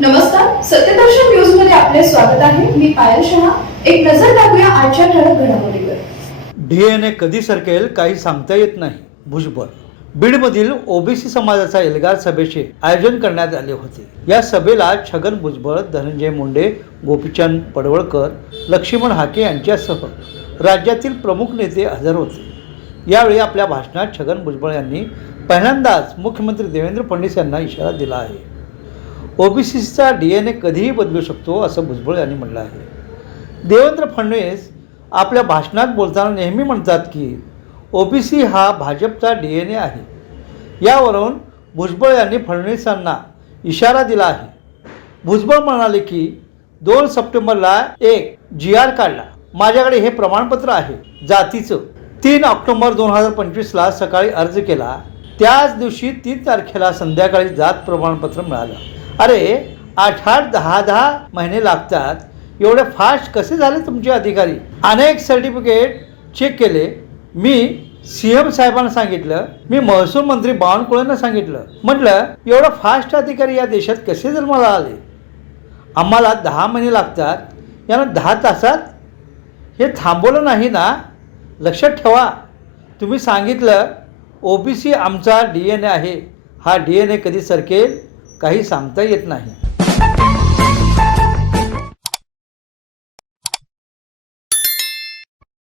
नमस्कार सत्यदर्शन न्यूजमध्ये आपले स्वागत आहे. मी पायल शहा. एक नजर टाकूया आजच्या ठळक घडामोडीवर. डीएनए कधी सरकेल काही सांगता येत नाही. भुजबळ. बीडमधील ओबीसी समाजाचा एल्गार सभेचे आयोजन करण्यात आले होते. या सभेला छगन भुजबळ धनंजय मुंडे गोपीचंद पडवळकर लक्ष्मण हाके यांच्यासह राज्यातील प्रमुख नेते हजर होते. यावेळी आपल्या भाषणात छगन भुजबळ यांनी पहिल्यांदाच मुख्यमंत्री देवेंद्र फडणवीस यांना इशारा दिला आहे. ओबीसीचा डी एन ए कधीही बदलू शकतो असं भुजबळ यांनी म्हटलं आहे. देवेंद्र फडणवीस आपल्या भाषणात बोलताना नेहमी म्हणतात की ओबीसी हा भाजपचा डी एन ए आहे. यावरून भुजबळ यांनी फडणवीसांना इशारा दिला आहे. भुजबळ म्हणाले की दोन सप्टेंबरला एक जी आर काढला. माझ्याकडे हे प्रमाणपत्र आहे जातीचं. तीन ऑक्टोबर दोन हजार पंचवीसला सकाळी अर्ज केला. त्याच दिवशी तीन तारखेला संध्याकाळी जात प्रमाणपत्र मिळालं. अरे आठ आठ दहा दहा महिने लागतात. एवढे फास्ट कसे झाले तुमचे अधिकारी? अनेक सर्टिफिकेट चेक केले. मी सी एम साहेबांना सांगितलं. मी महसूल मंत्री बावनकुळेंना सांगितलं. म्हटलं एवढं फास्ट अधिकारी या देशात कसे जन्माला आले? आम्हाला दहा महिने लागतात. यानं दहा तासात हे थांबवलं नाही ना? लक्षात ठेवा. तुम्ही सांगितलं ओ बी सी आमचा डी एन ए आहे. हा डी एन ए कधी सरकेल? काही सांगता येत नाही.